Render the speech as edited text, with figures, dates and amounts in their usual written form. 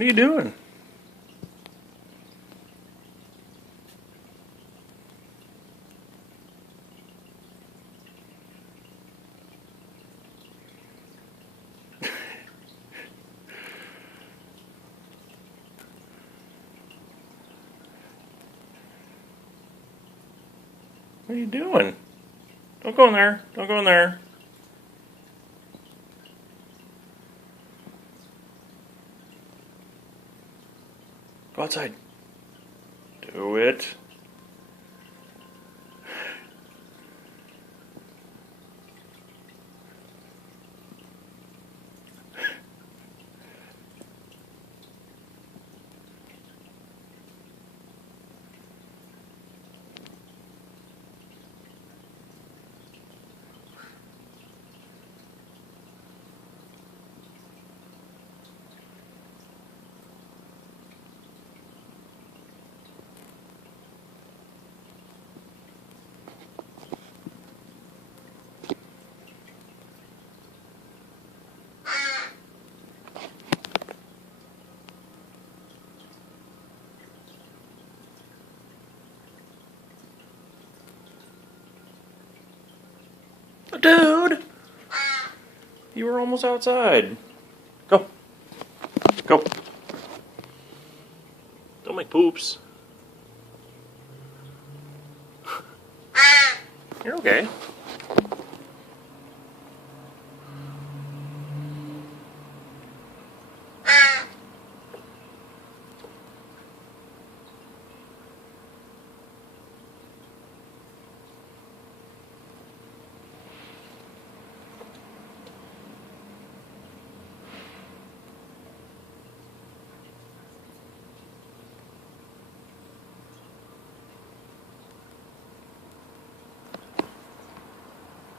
What are you doing? What are you doing? Don't go in there. Don't go in there. Go outside. Do it. Dude! You were almost outside. Go. Go. Don't make poops. You're okay.